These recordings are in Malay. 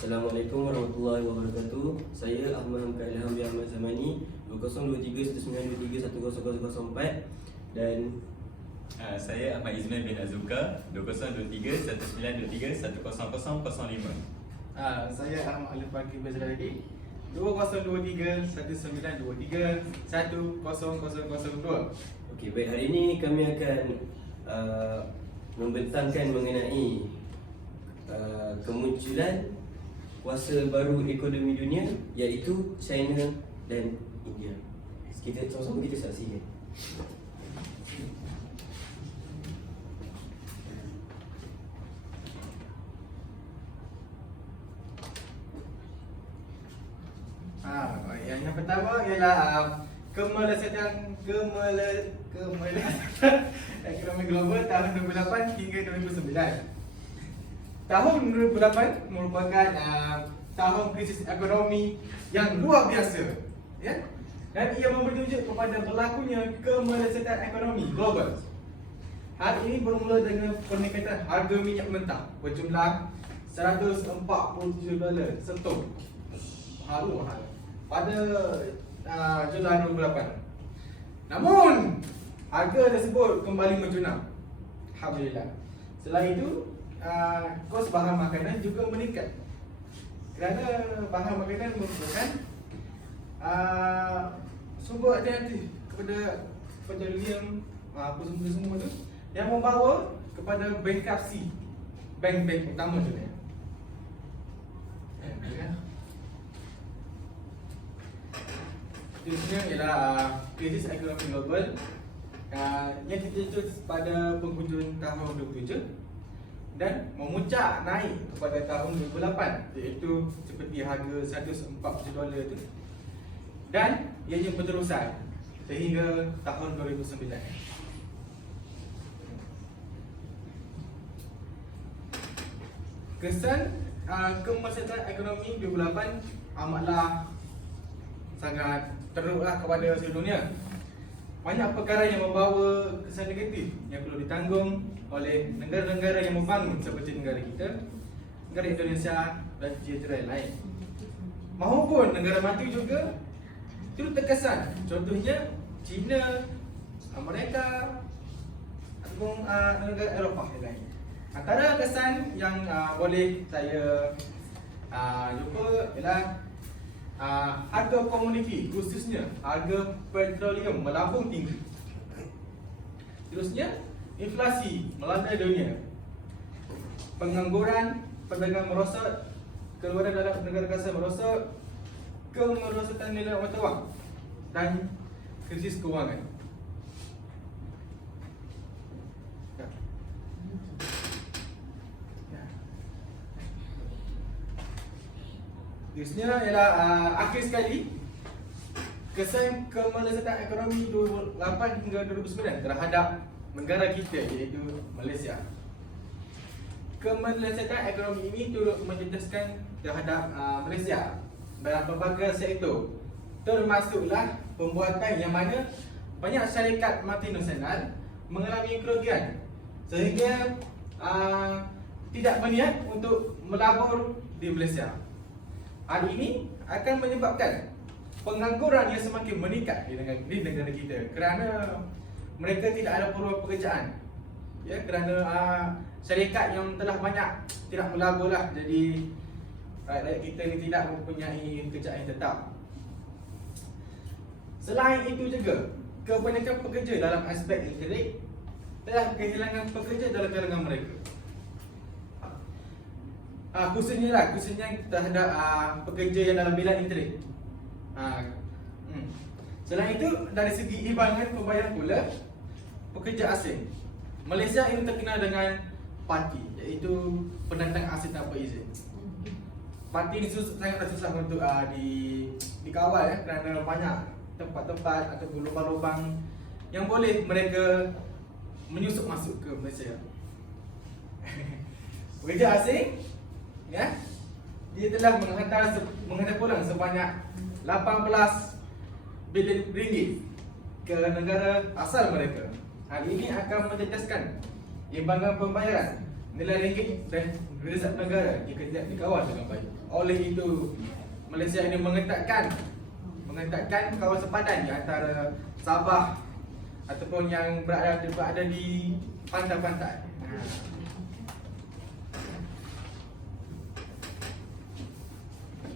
Assalamualaikum warahmatullahi wabarakatuh. Saya Ahmad Hamka Ilham bin Ahmad Zamani 2023-1923-10004 dan saya Ahmad Izman bin Azuka 2023-1923-10005. Saya Ahmad Alif Fakir Bazradi 2023-1923-10002. okey, baik, hari ini kami akan membentangkan mengenai kemunculan kuasa baru ekonomi dunia, iaitu China dan India. Kita sama-sama kita saksikan. Yang pertama ialah kemelesetan ekonomi global tahun 2008 hingga 2009. Tahun 2008 merupakan tahun krisis ekonomi yang luar biasa, ya? Dan ia memberi tunjuk kepada berlakunya kemelesetan ekonomi global. Hal ini bermula dengan peningkatan harga minyak mentah berjumlah $147 setong. Mahal pada Julai 2008. Namun harga tersebut kembali menjunam, alhamdulillah. Selain itu, kos bahan makanan juga meningkat kerana bahan makanan merupakan sumber alternatif kepada petroleum, apa semua tu yang membawa kepada bankruptcy bank-bank utama dunia. Seterusnya ialah krisis ekonomi global yang terjadi pada penghujung tahun 2007 dan memuncak naik pada tahun 2008, iaitu seperti harga $140 itu, dan ianya berterusan sehingga tahun 2009. Kesan kemelesetan ekonomi 2008 amatlah sangat teruklah kepada seluruh dunia. Banyak perkara yang membawa kesan negatif yang perlu ditanggung oleh negara-negara yang membangun seperti negara kita, negara Indonesia dan negara lain. Mahupun negara maju juga turut terkesan. Contohnya China, Amerika ataupun negara Eropah yang lain. Antara kesan yang boleh saya jumpa ialah harga komoditi, khususnya harga petroleum melambung tinggi. Terusnya, inflasi melanda dunia. Pengangguran, perdagangan merosot, keluaran dalam negara kasar merosot, kemerosotan nilai mata wang dan krisis kewangan. Terusnya ialah akhir sekali kesan kemelesetan ekonomi 2008 hingga 2009 terhadap negara kita, iaitu Malaysia. Kemelesetan ekonomi ini turut menjejaskan terhadap Malaysia dalam pelbagai sektor, termasuklah pembuatan yang mana banyak syarikat multinasional mengalami kerugian sehingga tidak berniat untuk melabur di Malaysia. Hal ini akan menyebabkan pengangguran yang semakin meningkat di negara kita kerana mereka tidak ada peluang pekerjaan, ya, kerana syarikat yang telah banyak tidak melaburlah, jadi rakyat kita ni tidak mempunyai pekerjaan yang tetap. Selain itu juga, kebanyakan pekerja dalam aspek elektrik telah kehilangan pekerja dalam kalangan mereka. Khususnya terhadap pekerja yang dalam bidang elektrik. Selain itu, dari segi imbangan pembayaran pula, pekerja asing, Malaysia ini terkenal dengan parti, iaitu pendatang asing tanpa izin. Parti ini sangat susah untuk dikawal, ya, kerana banyak tempat-tempat atau lubang-lubang yang boleh mereka menyusup masuk ke Malaysia. Pekerja asing, ya, dia telah menghantar pulang sebanyak 18 bilion ringgit ke negara asal mereka. Hal ini akan menjejaskan imbangan pembayaran nilai ringgit dan Reserve negara jika tidak dikawal dengan baik. Oleh itu, Malaysia ini mengetatkan kawasan padan di antara Sabah ataupun yang berada di pantai-pantai.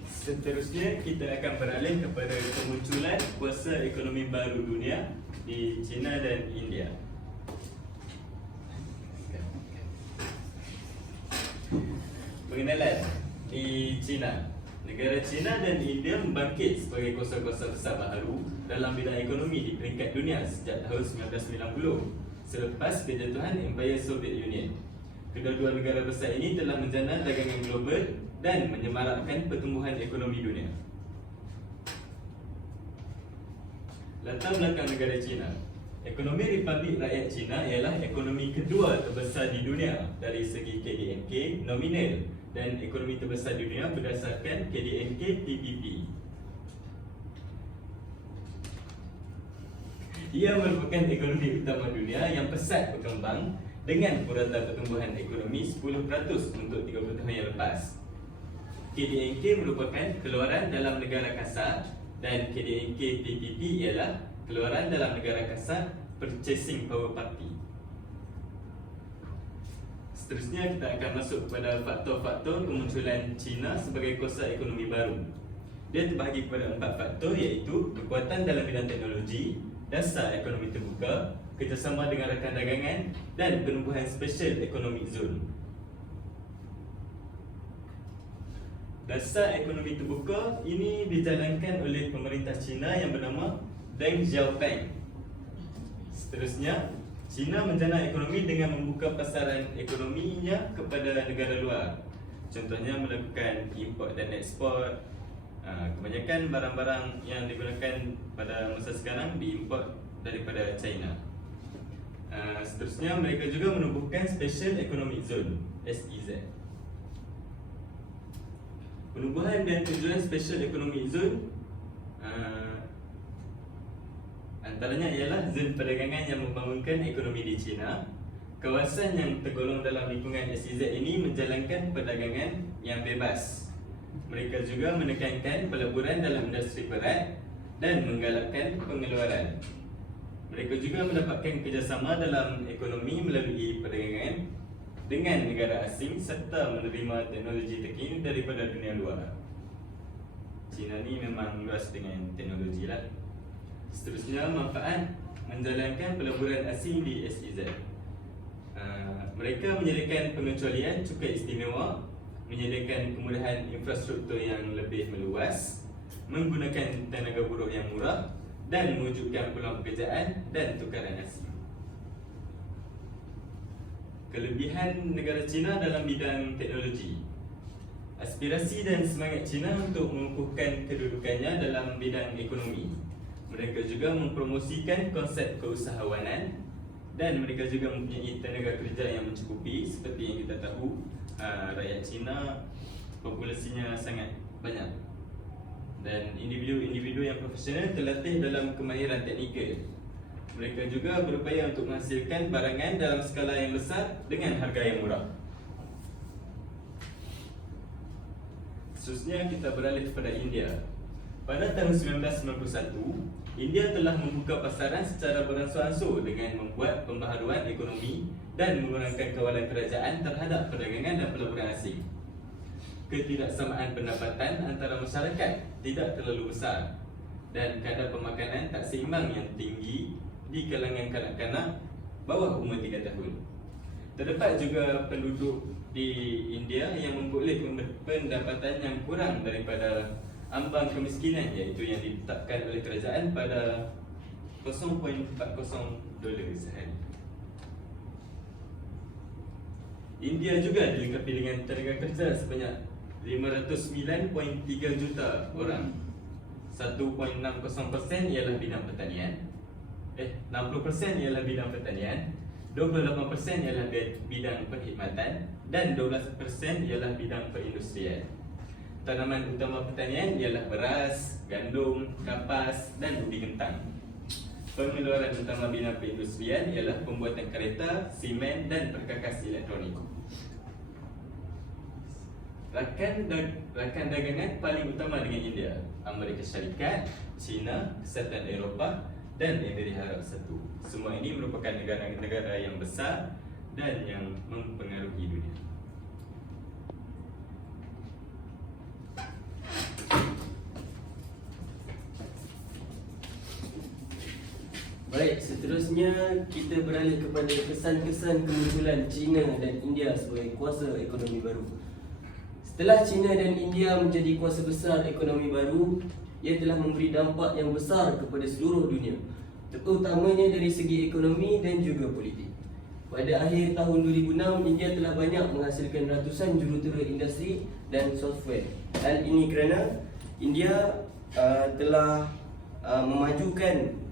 Seterusnya kita akan beralih kepada kemunculan kuasa ekonomi baru dunia di China dan India. Pengenalan di China. Negara China dan India membangkit sebagai kuasa-kuasa besar baharu dalam bidang ekonomi di peringkat dunia sejak tahun 1990 selepas kejatuhan Empayar Soviet Union. Kedua-dua negara besar ini telah menjana dagangan global dan menyemarakkan pertumbuhan ekonomi dunia. Latar belakang negara China. Ekonomi Republik Rakyat China ialah ekonomi kedua terbesar di dunia dari segi KDNK nominal dan ekonomi terbesar di dunia berdasarkan KDNK PPP. Ia merupakan ekonomi utama dunia yang pesat berkembang dengan purata pertumbuhan ekonomi 10% untuk 30 tahun yang lepas. KDNK merupakan keluaran dalam negara kasar dan KDNK PPP ialah keluaran dalam negara kasar Purchasing Power Party. Seterusnya kita akan masuk kepada faktor-faktor kemunculan China sebagai kuasa ekonomi baru. Dia terbahagi kepada 4 faktor iaitu kekuatan dalam bidang teknologi, dasar ekonomi terbuka, kerjasama dengan rakan dagangan dan penumbuhan Special Economic Zone. Dasar ekonomi terbuka ini dijalankan oleh pemerintah China yang bernama Deng Xiaoping. Seterusnya, China menjana ekonomi dengan membuka pasaran ekonominya kepada negara luar. Contohnya melakukan import dan ekspor. Kebanyakan barang-barang yang digunakan pada masa sekarang diimport daripada China. Seterusnya, mereka juga menubuhkan Special Economic Zone (SEZ). Penubuhan dan tujuan Special Economic Zone antaranya ialah zon perdagangan yang membangunkan ekonomi di China. Kawasan yang tergolong dalam lingkungan SEZ ini menjalankan perdagangan yang bebas. Mereka juga menekankan peleburan dalam industri berat dan menggalakkan pengeluaran. Mereka juga mendapatkan kerjasama dalam ekonomi melalui perdagangan dengan negara asing serta menerima teknologi terkini daripada dunia luar. China ni memang luas dengan teknologi lah. Seterusnya, manfaat menjalankan peleburan asing di SEZ. Mereka menyediakan pengecualian cukai istimewa, menyediakan kemudahan infrastruktur yang lebih meluas, menggunakan tenaga buruh yang murah dan mewujudkan peluang pekerjaan dan tukaran asing. Kelebihan negara China dalam bidang teknologi. Aspirasi dan semangat China untuk mengukuhkan kedudukannya dalam bidang ekonomi. Mereka juga mempromosikan konsep keusahawanan dan mereka juga mempunyai tenaga kerja yang mencukupi. Seperti yang kita tahu, rakyat China populasinya sangat banyak dan individu-individu yang profesional terlatih dalam kemahiran teknikal. Mereka juga berupaya untuk menghasilkan barangan dalam skala yang besar dengan harga yang murah. Seterusnya kita beralih kepada India. Pada tahun 1991, India telah membuka pasaran secara beransur-ansur dengan membuat pembaharuan ekonomi dan mengurangkan kawalan kerajaan terhadap perdagangan dan peleburan asing. Ketidaksamaan pendapatan antara masyarakat tidak terlalu besar dan kadar pemakanan tak seimbang yang tinggi di kalangan kanak-kanak bawah umur 3 tahun. Terdapat juga penduduk di India yang memperoleh pendapatan yang kurang daripada ambang kemiskinan, iaitu yang ditetapkan oleh kerajaan pada $0.40 sehari. India juga dilengkapi dengan tenaga kerja sebanyak 509.3 juta orang. 1.60% ialah bidang pertanian. 60% ialah bidang pertanian, 28% ialah bidang perkhidmatan dan 12% ialah bidang perindustrian. Tanaman utama pertanian ialah beras, gandum, kapas dan ubi kentang. Pengeluaran utama bina perindustrian ialah pembuatan kereta, simen dan perkakas elektronik. Rakan dagangan paling utama dengan India, Amerika Syarikat, China, Kesatuan Eropah dan Emirat Arab Satu. Semua ini merupakan negara-negara yang besar dan yang mempengaruhi dunia. Baik, seterusnya kita beralih kepada kesan-kesan kemunculan China dan India sebagai kuasa ekonomi baru. Setelah China dan India menjadi kuasa besar ekonomi baru, ia telah memberi dampak yang besar kepada seluruh dunia, terutamanya dari segi ekonomi dan juga politik. Pada akhir tahun 2006, India telah banyak menghasilkan ratusan jurutera industri dan software. Hal ini kerana India telah memajukan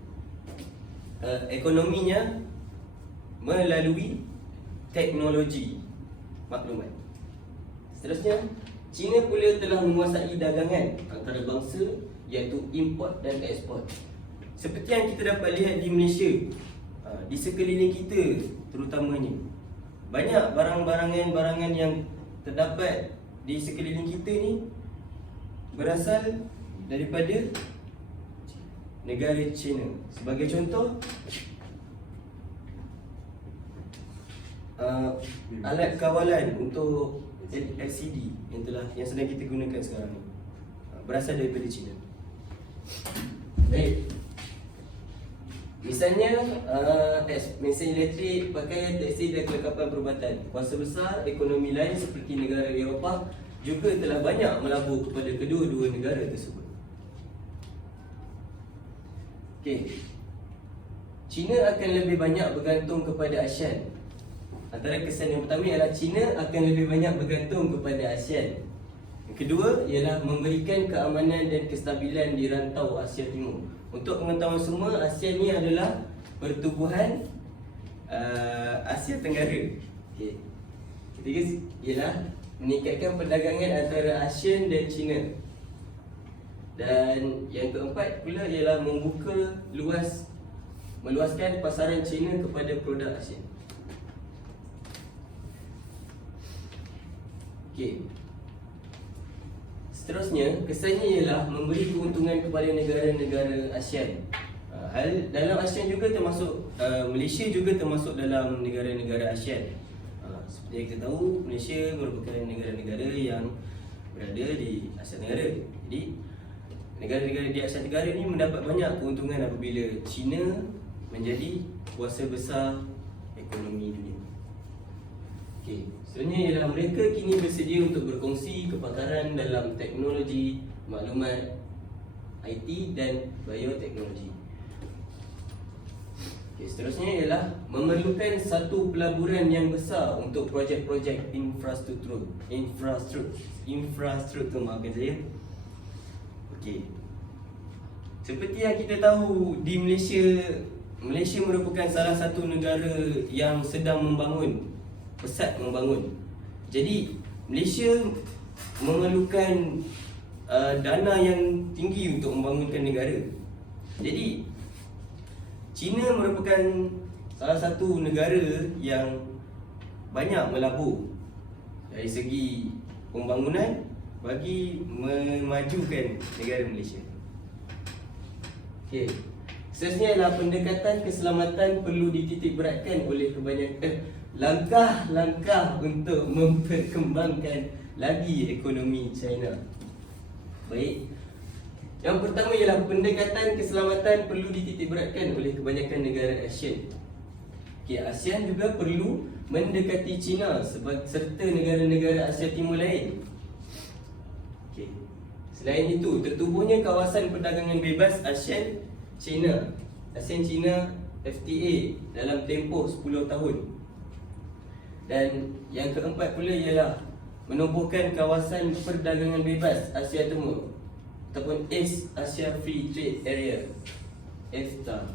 ekonominya melalui teknologi maklumat. Seterusnya, China pula telah menguasai dagangan antarabangsa iaitu import dan ekspor. Seperti yang kita dapat lihat di Malaysia, di sekeliling kita terutamanya, banyak barangan yang terdapat di sekeliling kita ni berasal daripada negara China. Sebagai contoh, alat kawalan untuk LCD yang sedang kita gunakan sekarang ni berasal daripada China. Baik. Misalnya mesin elektrik, pakaian, tekstil dan kelengkapan perubatan. Kuasa besar ekonomi lain seperti negara Eropah juga telah banyak melabur kepada kedua-dua negara tersebut. Okey. China akan lebih banyak bergantung kepada ASEAN. Antara kesan yang pertama ialah China akan lebih banyak bergantung kepada ASEAN. Yang kedua ialah memberikan keamanan dan kestabilan di rantau Asia Timur. Untuk pengetahuan semua, ASEAN ni adalah pertubuhan Asia Tenggara. Okey. Ketiga ialah meningkatkan perdagangan antara ASEAN dan China. Dan yang keempat pula ialah meluaskan pasaran China kepada produk ASEAN. Okey. Seterusnya, kesannya ialah memberi keuntungan kepada negara-negara ASEAN. Dalam ASEAN juga termasuk Malaysia juga termasuk dalam negara-negara ASEAN. Seperti yang kita tahu, Malaysia merupakan negara-negara yang berada di Asia Tenggara. Jadi negara-negara di Asia Tenggara ni mendapat banyak keuntungan apabila China menjadi kuasa besar ekonomi dunia. Okey, sebenarnya ialah mereka kini bersedia untuk berkongsi kepakaran dalam teknologi, maklumat, IT dan bioteknologi. Okey, seterusnya ialah memerlukan satu pelaburan yang besar untuk projek-projek infrastruktur, maafkan saya. Okey. Seperti yang kita tahu, di Malaysia merupakan salah satu negara yang sedang pesat membangun. Jadi Malaysia memerlukan dana yang tinggi untuk membangunkan negara. Jadi China merupakan salah satu negara yang banyak melabur dari segi pembangunan bagi memajukan negara Malaysia. Okey. Seterusnya adalah pendekatan keselamatan perlu dititik beratkan oleh kebanyakan langkah-langkah untuk memperkembangkan lagi ekonomi China. Baik. Yang pertama ialah pendekatan keselamatan perlu dititik beratkan oleh kebanyakan negara ASEAN. Okey, ASEAN juga perlu mendekati China serta negara-negara Asia Timur lain. Okey. Selain itu, tertubuhnya kawasan perdagangan bebas ASEAN-China FTA dalam tempoh 10 tahun. Dan yang keempat pula ialah menubuhkan kawasan perdagangan bebas Asia Timur ataupun East Asia Free Trade Area, EFTA.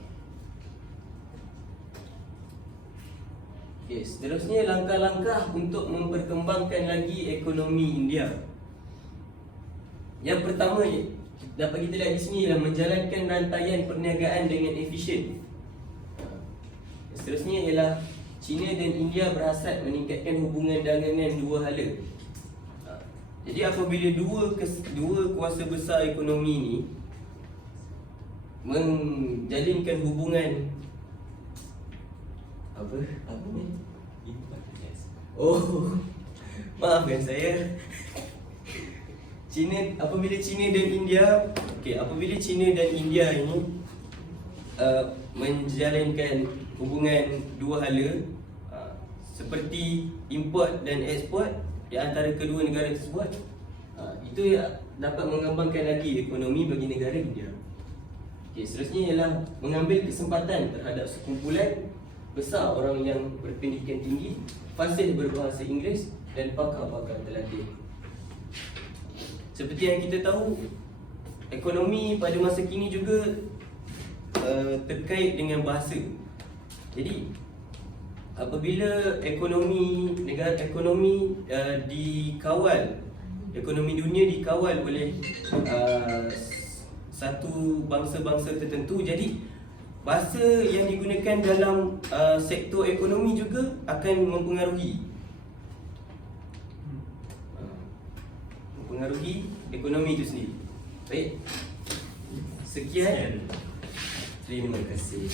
Okay, seterusnya langkah-langkah untuk memperkembangkan lagi ekonomi India. Yang pertama dapat kita lihat di sini ialah menjalankan rantaian perniagaan dengan efisien. Seterusnya ialah China dan India berhasrat meningkatkan hubungan dagangan dua hala. Jadi apabila dua kuasa besar ekonomi ini menjalinkan hubungan apa ni? Oh, maafkan saya. Apabila China dan India, apabila China dan India ini menjalankan hubungan dua hala seperti import dan ekspor di antara kedua negara tersebut, itu dapat mengembangkan lagi ekonomi bagi negara India. Seterusnya ialah mengambil kesempatan terhadap sekumpulan besar orang yang berpendidikan tinggi, fasih berbahasa Inggeris dan pakar-pakar terlatih. Seperti yang kita tahu, ekonomi pada masa kini juga terkait dengan bahasa. Jadi apabila ekonomi dikawal, ekonomi dunia dikawal oleh satu bangsa-bangsa tertentu, jadi bahasa yang digunakan dalam sektor ekonomi juga akan mempengaruhi ekonomi itu sendiri. Baik, sekian. Terima kasih.